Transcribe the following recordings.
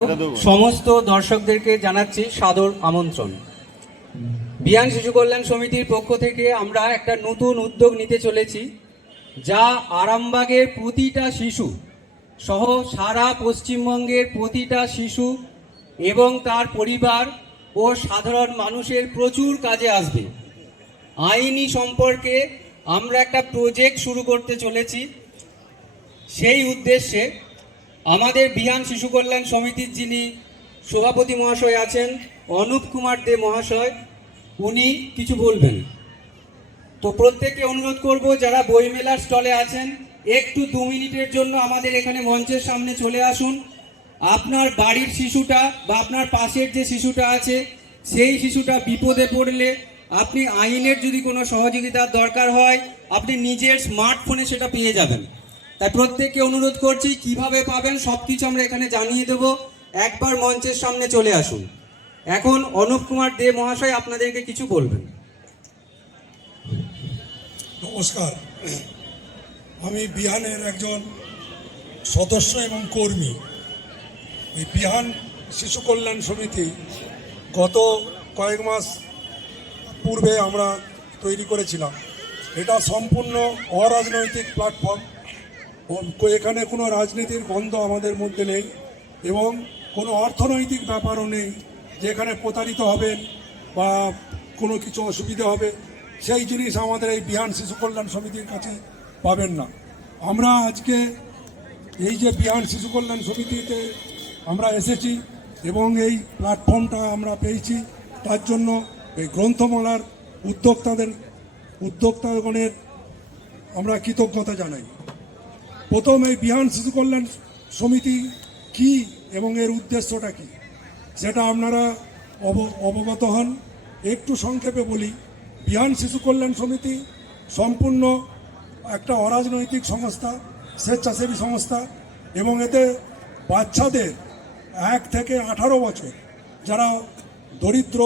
সমস্ত দর্শকদেরকে জানাচ্ছি সাদর আমন্ত্রণ। বিয়ান শিশু কল্যাণ সমিতির পক্ষ থেকে আমরা একটা নতুন উদ্যোগ নিতে চলেছি, যা আরামবাগের প্রতিটা শিশু সহ সারা পশ্চিমবঙ্গের প্রতিটা শিশু এবং তার পরিবার ও সাধারণ মানুষের প্রচুর কাজে আসবে। আইনি সম্পর্কে আমরা একটা প্রজেক্ট শুরু করতে চলেছি। সেই উদ্দেশ্যে আমাদের বিহান শিশু কল্যাণ সমিতির যিনি সভাপতি মহাশয় আছেন, অনুপ কুমার দে মহাশয়, উনি কিছু বলবেন। তো প্রত্যেককে অনুরোধ করব, যারা বইমেলার স্টলে আছেন, একটু 2 মিনিটের জন্য আমাদের এখানে মঞ্চের সামনে চলে আসুন। আপনার বাড়ির শিশুটা বা আপনার পাশের যে শিশুটা আছে, সেই শিশুটা বিপদে পড়লে আপনি আইনের যদি কোনো সহযোগিতার দরকার হয়, আপনি নিজের স্মার্টফোনে সেটা পেয়ে যাবেন। তাই প্রত্যেককে অনুরোধ করছি, কিভাবে পাবেন সব কিছু আমরা এখানে জানিয়ে দেব। একবার মঞ্চের সামনে চলে আসুন। এখন অনুপ কুমার দে মহাশয় আপনাদেরকে কিছু বলবেন। নমস্কার, আমি বিহানের একজন সদস্য এবং কর্মী। এই বিহান শিশু কল্যাণ সমিতি গত কয়েক মাস পূর্বে আমরা তৈরি করেছিলাম। এটা সম্পূর্ণ অরাজনৈতিক প্ল্যাটফর্ম। এখানে কোনো রাজনীতির গন্ধ আমাদের মধ্যে নেই এবং কোনো অর্থনৈতিক ব্যাপারও নেই, যেখানে প্রতারিত হবেন বা কোনো কিছু অসুবিধা হবে, সেই জিনিস আমাদের এই বিহান শিশু কল্যাণ সমিতির কাছে পাবেন না। আমরা আজকে এই যে বিহান শিশু কল্যাণ সমিতিতে আমরা এসেছি এবং এই প্ল্যাটফর্মটা আমরা পেয়েছি, তার জন্য এই গ্রন্থমেলার উদ্যোক্তাগণের আমরা কৃতজ্ঞতা জানাই। প্রথম, এই বিহান শিশু কল্যাণ সমিতি কি এবং এর উদ্দেশ্যটা কি সেটা আপনারা অবগত হন। একটু সংক্ষেপে বলি, বিহান শিশু কল্যাণ সমিতি সম্পূর্ণ একটা অরাজনৈতিক সংস্থা, স্বেচ্ছাসেবী সংস্থা এবং এতে বাচ্চাদের 1 থেকে 18 বছর যারা দরিদ্র,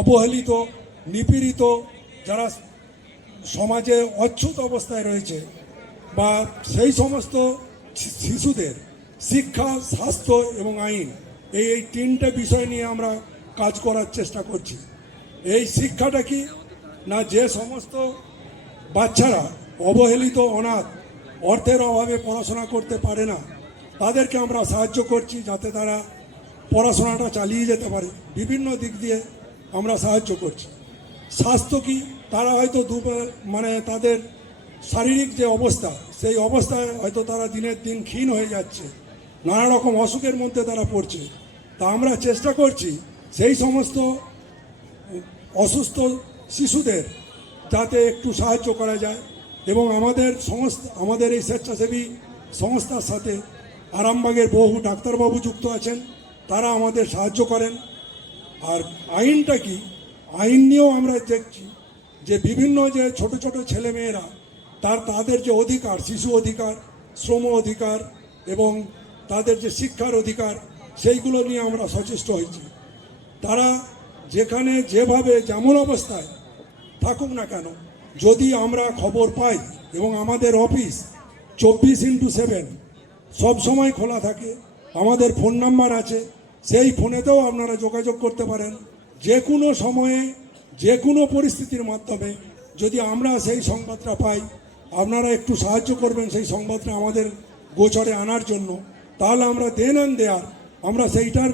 অবহেলিত, নিপীড়িত, যারা সমাজে অচ্যুত অবস্থায় রয়েছে, বা সেই সমস্ত শিশুদের শিক্ষা, স্বাস্থ্য এবং আইন, এই 3টে বিষয় নিয়ে আমরা কাজ করার চেষ্টা করছি। এই শিক্ষাটা কি না, যে সমস্ত বাচ্চারা অবহেলিত, অনাথ, অর্থের অভাবে পড়াশোনা করতে পারে না, তাদেরকে আমরা সাহায্য করছি যাতে তারা পড়াশোনাটা চালিয়ে যেতে পারে। বিভিন্ন দিক দিয়ে আমরা সাহায্য করছি। স্বাস্থ্য কি, তারা হয়তো তাদের শারীরিক যে অবস্থা, সেই অবস্থায় হয়তো তারা দিনের দিন ক্ষীণ হয়ে যাচ্ছে, নানা রকম অসুখের মধ্যে তারা পড়ছে। তা আমরা চেষ্টা করছি সেই সমস্ত অসুস্থ শিশুদের যাতে একটু সাহায্য করা যায় এবং আমাদের এই স্বেচ্ছাসেবী সংস্থার সাথে আরামবাগের বহু ডাক্তারবাবু যুক্ত আছেন, তারা আমাদের সাহায্য করেন। আর আইনটা কি, আইন নিয়েও আমরা দেখছি যে বিভিন্ন যে ছোট ছোট ছেলেমেয়েরা তাদের যে অধিকার, শিশু অধিকার, শ্রম অধিকার এবং তাদের যে শিক্ষার অধিকার, সেইগুলো নিয়ে আমরা সচেষ্ট হয়েছি। তারা যেখানে যেভাবে যেমন অবস্থায় থাকুক না কেন, যদি আমরা খবর পাই এবং আমাদের অফিস 24x7 সব সময় খোলা থাকে, আমাদের ফোন নাম্বার আছে, সেই ফোনেতেও আপনারা যোগাযোগ করতে পারেন। যে কোনো সময়ে, যে কোনো পরিস্থিতির মাধ্যমে যদি আমরা সেই সংবাদটা পাই, আপনারা একটু সাহায্য করবেন সেই সংবাদটা আমাদের গোচরে আনার জন্য। তাহলে আমরা দেন অ্যান্ড দেয়ার, আমরা সেইটার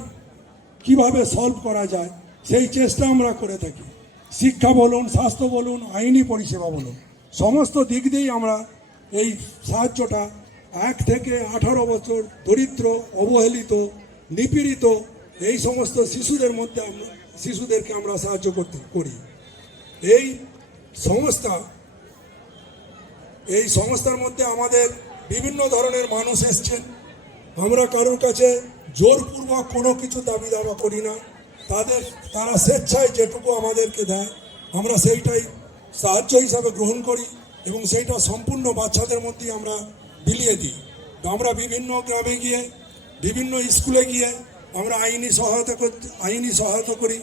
কিভাবে সলভ করা যায় সেই চেষ্টা আমরা করে থাকি। শিক্ষা বলুন, স্বাস্থ্য বলুন, আইনি পরিষেবা বলুন, সমস্ত দিক দিয়েই আমরা এই সাহায্যটা 1 থেকে 18 বছর দরিদ্র, অবহেলিত, নিপীড়িত এই সমস্ত শিশুদেরকে আমরা সাহায্য করি। এই সংস্থার মধ্যে আমাদের বিভিন্ন ধরনের মানুষ এসছেন। আমরা কারোর কাছে জোরপূর্বক কোনো কিছু দাবি দাবা করি না। তারা স্বেচ্ছায় যেটুকু আমাদেরকে দেয়, আমরা সেইটাই সাহায্য হিসাবে গ্রহণ করি এবং সেইটা সম্পূর্ণ বাচ্চাদের মধ্যেই আমরা বিলিয়ে দিই। আমরা বিভিন্ন গ্রামে গিয়ে, বিভিন্ন স্কুলে গিয়ে আমরা আইনি সহায়তা করি,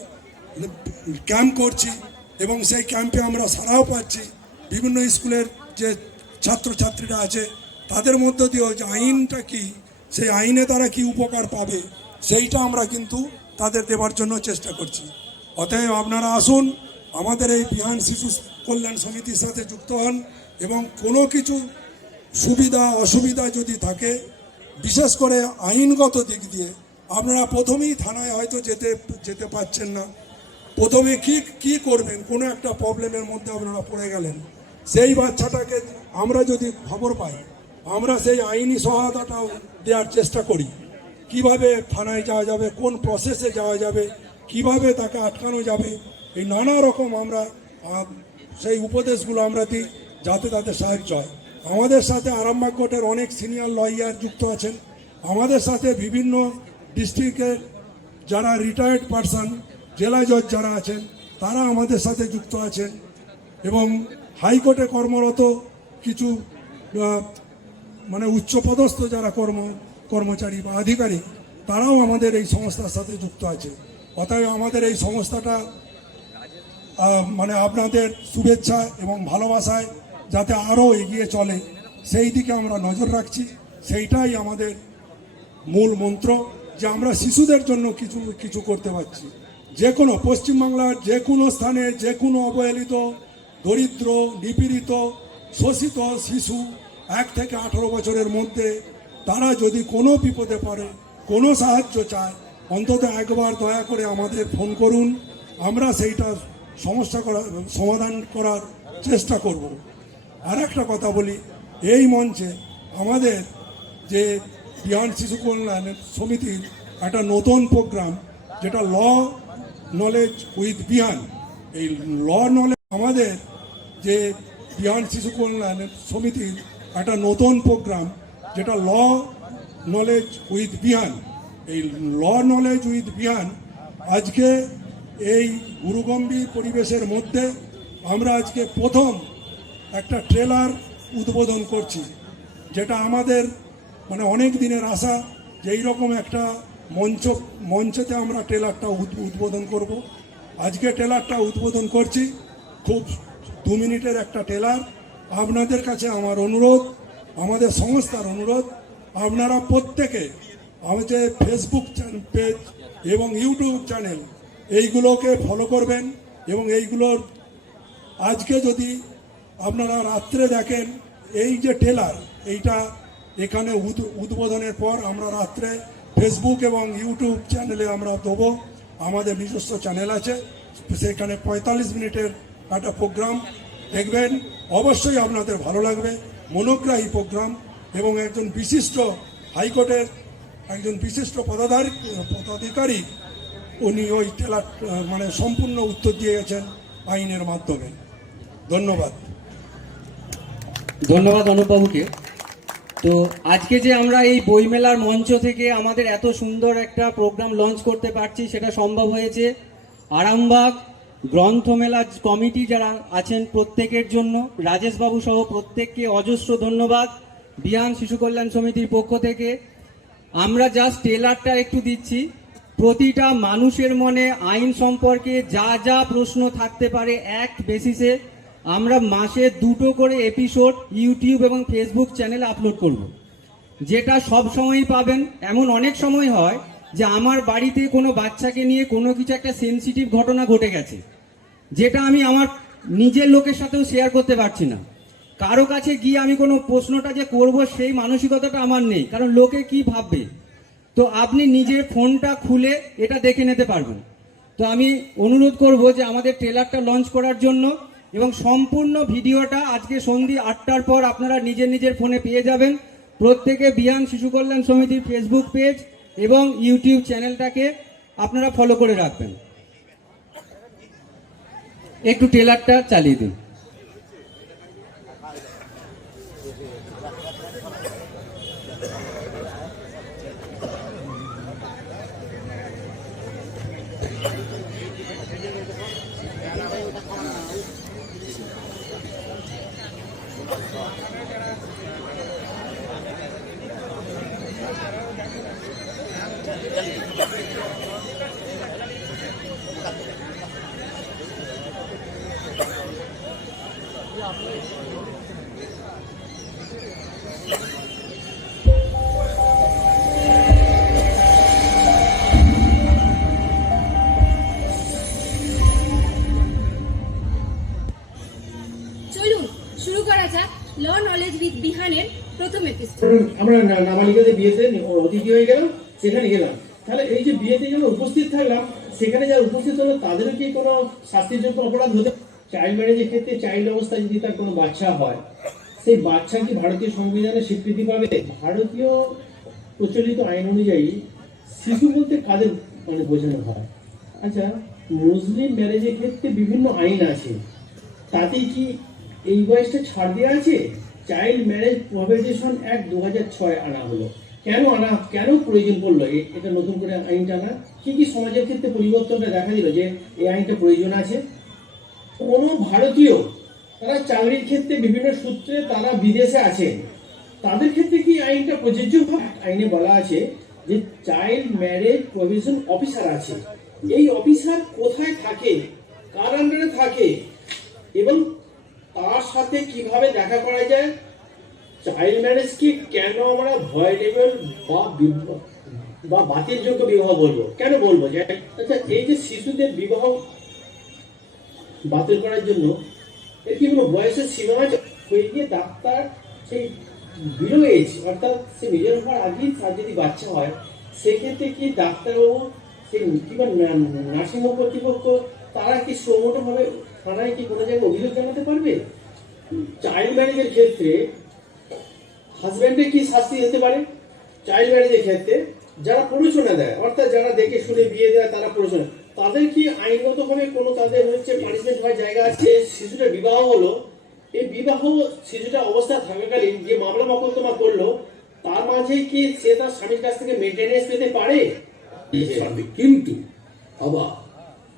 ক্যাম্প করছি এবং সেই ক্যাম্পে আমরা সাড়াও পাচ্ছি। বিভিন্ন স্কুলের যে ছাত্রছাত্রীরা আছে, তাদের মধ্য দিয়েও যে আইনটা কি, সেই আইনে তারা কি উপকার পাবে সেইটা আমরা কিন্তু তাদের দেওয়ার জন্য চেষ্টা করছি। অতএব আপনারা আসুন, আমাদের এই বিহান শিশু কল্যাণ সমিতির সাথে যুক্ত হন, এবং কোনো কিছু সুবিধা অসুবিধা যদি থাকে, বিশেষ করে আইনগত দিক দিয়ে, আপনারা প্রথমেই থানায় হয়তো যেতে পারছেন না, প্রথমে কি করবেন, কোনো একটা প্রবলেমের মধ্যে আপনারা পড়ে গেলেন, সেই বাচ্চাটাকে আমরা যদি খবর পাই, আমরা সেই আইনি সহায়তাটাও দেওয়ার চেষ্টা করি। কিভাবে থানায় যাওয়া যাবে, কোন প্রসেসে যাওয়া যাবে, কিভাবে তাকে আটকানো যাবে, এই নানা রকম আমরা সেই উপদেশগুলো আমরা দিই, যাতে তাদের সাহায্য হয়। আমাদের সাথে আরামবাগ কোর্টের অনেক সিনিয়র লয়ার যুক্ত আছেন, আমাদের সাথে বিভিন্ন ডিস্ট্রিক্টের যারা রিটায়ার্ড পারসন, জেলা জজ যারা আছেন, তারা আমাদের সাথে যুক্ত আছেন, এবং হাইকোর্টে কর্মরত কিছু মানে উচ্চপদস্থ যারা কর্মচারী বা আধিকারিক, তারাও আমাদের এই সংস্থার সাথে যুক্ত আছে। অতএব আমাদের এই সংস্থাটা মানে আপনাদের শুভেচ্ছা এবং ভালোবাসায় যাতে আরও এগিয়ে চলে, সেই দিকে আমরা নজর রাখছি। সেইটাই আমাদের মূল মন্ত্র, যে আমরা শিশুদের জন্য কিছু করতে পারছি। যে কোনো পশ্চিমবাংলার যে কোনো স্থানে, যে কোনো অবহেলিত, দরিদ্র, নিপীড়িত, শোষিত শিশু 1 থেকে 18 বছরের মধ্যে, তারা যদি কোনো বিপদে পড়ে, কোনো সাহায্য চায়, অন্তত একবার দয়া করে আমাদের ফোন করুন, আমরা সেইটা সমাধান করার চেষ্টা করব। আর একটা কথা বলি, এই মঞ্চে আমাদের যে বিহান শিশু কল্যাণ সমিতির একটা নতুন প্রোগ্রাম, যেটা ল নলেজ উইথ বিহান, এই ল নলেজ আমাদের যে বিহান শিশু কল্যাণ সমিতির একটা নতুন প্রোগ্রাম, যেটা ল নলেজ উইথ বিহান, এই ল নলেজ উইথ বিহান আজকে এই গুরুগম্ভীর পরিবেশের মধ্যে আমরা আজকে প্রথম একটা ট্রেলার উদ্বোধন করছি, যেটা আমাদের মানে অনেক দিনের আশা, যে এইরকম একটা মঞ্চেতে আমরা ট্রেলারটা উদ্বোধন করব। আজকে ট্রেলারটা উদ্বোধন করছি, খুব 2 মিনিটের একটা ট্রেলার। আপনাদের কাছে আমার অনুরোধ, আমাদের সংস্থার অনুরোধ, আপনারা প্রত্যেকে আমাদের ফেসবুক পেজ এবং ইউটিউব চ্যানেল এইগুলোকে ফলো করবেন, এবং এইগুলোর আজকে যদি আপনারা রাত্রে দেখেন, এই যে ট্রেলার, এইটা এখানে উদ্বোধনের পর আমরা রাত্রে ফেসবুক এবং ইউটিউব চ্যানেলে আমরা দেবো। আমাদের নিজস্ব চ্যানেল আছে, সেখানে 45 মিনিটের একটা প্রোগ্রাম দেখবেন, অবশ্যই আপনাদের ভালো লাগবে। মনোগ্রাহী প্রোগ্রাম, এবং একজন বিশিষ্ট হাইকোর্টের একজন বিশিষ্ট পদাধিকারী, উনি ওই ট্রেলার মানে সম্পূর্ণ উত্তর দিয়ে গেছেন আইনের মাধ্যমে। ধন্যবাদ। ধন্যবাদ অনুপবাবুকে। তো আজকে যে আমরা এই বইমেলার মঞ্চ থেকে আমাদের এত সুন্দর একটা প্রোগ্রাম লঞ্চ করতে পারছি, সেটা সম্ভব হয়েছে আরামবাগ গ্রন্থমেলা কমিটি যারা আছেন প্রত্যেকের জন্য, রাজেশবাবু সহ প্রত্যেককে অজস্র ধন্যবাদ। বিহান শিশু কল্যাণ সমিতির পক্ষ থেকে আমরা জাস্ট ট্রেলারটা একটু দিচ্ছি। প্রতিটা মানুষের মনে আইন সম্পর্কে যা যা প্রশ্ন থাকতে পারে, অ্যাক্ট বেসিসে আমরা মাসে 2টো করে এপিসোড ইউটিউব এবং ফেসবুক চ্যানেলে আপলোড করব, যেটা সব সময়ই পাবেন। এমন অনেক সময় হয় যে আমার বাড়িতে কোনো বাচ্চাকে নিয়ে কোনো কিছু একটা সেনসিটিভ ঘটনা ঘটে গেছে, যেটা আমি আমার নিজের লোকের সাথেও শেয়ার করতে পারছি না। কারো কাছে গিয়ে আমি কোনো প্রশ্নটা যে করব সেই মানসিকতাটা আমার নেই, কারণ লোকে কি ভাববে। তো আপনি নিজের ফোনটা খুলে এটা দেখে নিতে পারবেন। তো আমি অনুরোধ করব যে আমাদের ট্রেলারটা লঞ্চ করার জন্য, এবং সম্পূর্ণ ভিডিওটা আজকে সন্ধ্যে 8টার পর আপনারা নিজের নিজের ফোনে পেয়ে যাবেন। প্রত্যেকে বিহান শিশু কল্যাণ সমিতির ফেসবুক পেজ এবং ইউটিউব চ্যানেলটাকে আপনারা ফলো করে রাখবেন। একটু ট্রেলারটা চালিয়ে দিন। নেতৃত্ব। আমরা নাবালিকাদের বিয়েতে অতিথি হয়ে গেলাম, সেখানে গেলাম, তাহলে এই যে বিয়েতে যখন উপস্থিত থাকলাম, সেখানে যারা উপস্থিত হলো তাদেরও কি কোনো শাস্তিযোগ্য অপরাধ হতে? চাইল্ড ম্যারেজের ক্ষেত্রে চাইল্ড অবস্থায় যদি তার কোনো বাচ্চা হয়, সেই বাচ্চা কি ভারতীয় সংবিধানে স্বীকৃতি পাবে? ভারতীয় প্রচলিত আইন অনুযায়ী শিশু বলতে কাদের মানে বোঝানো হয়? আচ্ছা, মুসলিম ম্যারেজের ক্ষেত্রে বিভিন্ন আইন আছে, তাতে কি এই বয়সটা ছাড় দেওয়া আছে? চাইল্ড ম্যারেজ প্রভিশন অ্যাক্ট 2006 আনা হলো, কেন প্রয়োজন পড়লো এটা নতুন করে আইনটা আনা? কি কি সমাজের ক্ষেত্রে পরিবর্তনটা দেখা দিল যে এই আইনটা প্রয়োজন আছে? কোনো ভারতীয় তারা চাকরির ক্ষেত্রে বিভিন্ন সূত্রে তারা বিদেশে আছেন, তাদের ক্ষেত্রে কি আইনটা প্রযোজ্য হবে? আইনে বলা আছে যে চাইল্ড ম্যারেজ প্রভিশন অফিসার আছে, এই অফিসার কোথায় থাকে, কার আন্ডারে থাকে, এবং তার সাথে কিভাবে দেখা করা যায়? চাইল্ড ম্যারেজকে কেন আমরা ভয়েডেবল বা বাতিলযোগ্য বিবাহ বলবো? কেন বলবো যে আচ্ছা, এই যে শিশুদের বিবাহ বাতিল করার জন্য এর কি কোনো বয়সের সীমা আছে? হয়ে গিয়ে ডাক্তার সেই বিলো এজ, অর্থাৎ সে নিজের হওয়ার আগেই তার যদি বাচ্চা হয়, সেক্ষেত্রে কি ডাক্তারবাবু সেই কিংবা নার্সিংহোম কর্তৃপক্ষ তারা কি সমতভাবে থানায় কি কোনো জায়গায় অভিযোগ জানাতে পারবে? চাইল্ড ম্যারেজের ক্ষেত্রে হাজব্যান্ডের কি শাস্তি হতে পারে? চাইল্ড ম্যারেজের ক্ষেত্রে যারা প্ররোচনা দেয়, অর্থাৎ যারা দেখে শুনে বিয়ে দেয়, তারা প্ররোচনা, তাদের কি আইনগতভাবে কোনো তাদের হচ্ছে পানিশমেন্ট হওয়ার জায়গা আছে? শিশুটা বিবাহ হলো, এই বিবাহ শিশুটা অবস্থা থাকাকালীন যে মামলা মকদ্দমা করলো, তার মাঝে কি সে তার স্বামীর কাছ থেকে মেনটেনেন্স পেতে পারে? কিন্তু আবার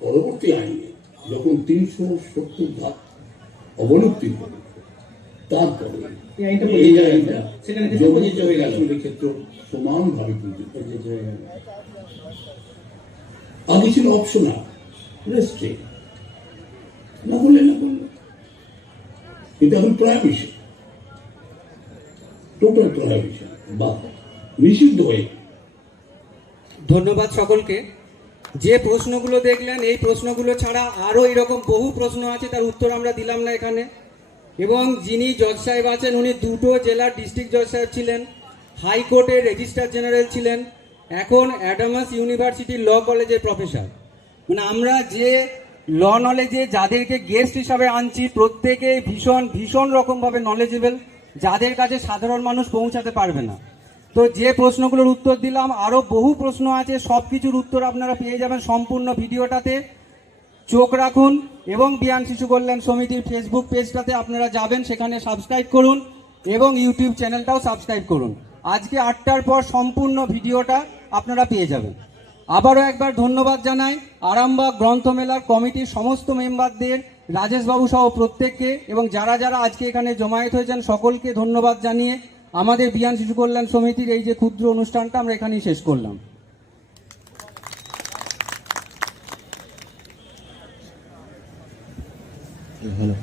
পরবর্তী আইনে যখন 370 ধাপ অবলুপ্তি হবে, তারপরে এই আইনটা এই আইনটা সেখানে ক্ষেত্রে প্রযোজ্য হয়ে গেল, ক্ষেত্রে সমানভাবে প্রযোজ্য। প্রযোজ্য হয়ে গেল। আগে ছিল অপশনাল, রেস্ট্রিক্ট, না করলে না করলে, কিন্তু এখন প্রহিবিশন, টোটাল প্রহিবিশন বা নিষিদ্ধ হয়ে গেল। ধন্যবাদ সকলকে। যে প্রশ্নগুলো দেখলেন, এই প্রশ্নগুলো ছাড়া আরও এরকম বহু প্রশ্ন আছে, তার উত্তর আমরা দিলাম না এখানে। এবং যিনি জজ সাহেব আছেন, উনি দুটো জেলার ডিস্ট্রিক্ট জজ সাহেব ছিলেন, হাইকোর্টের রেজিস্ট্রার জেনারেল ছিলেন, এখন অ্যাডামাস ইউনিভার্সিটির ল কলেজের প্রফেসর। মানে আমরা যে ল নলেজে যাদেরকে গেস্ট হিসাবে আনছি, প্রত্যেকে ভীষণ ভীষণ রকমভাবে নলেজেবল, যাদের কাছে সাধারণ মানুষ পৌঁছাতে পারবে না। তো যে প্রশ্নগুলোর উত্তর দিলাম, আরও বহু প্রশ্ন আছে, সব কিছুর উত্তর আপনারা পেয়ে যাবেন সম্পূর্ণ ভিডিওটাতে। চোখ রাখুন এবং বিয়ান শিশু কল্যাণ সমিতির ফেসবুক পেজটাতে আপনারা যাবেন, সেখানে সাবস্ক্রাইব করুন এবং ইউটিউব চ্যানেলটাও সাবস্ক্রাইব করুন। আজকে 8টার পর সম্পূর্ণ ভিডিওটা আপনারা পেয়ে যাবেন। আবারও একবার ধন্যবাদ জানাই আরামবাগ গ্রন্থমেলার কমিটির সমস্ত মেম্বারদের, রাজেশবাবু সহ প্রত্যেককে, এবং যারা যারা আজকে এখানে জমায়েত হয়েছেন সকলকে ধন্যবাদ জানিয়ে আমাদের বিয়ান শিশু কল্যাণ সমিতির এই যে ক্ষুদ্র অনুষ্ঠানটা আমরা এখানেই শেষ করলাম। ভালো।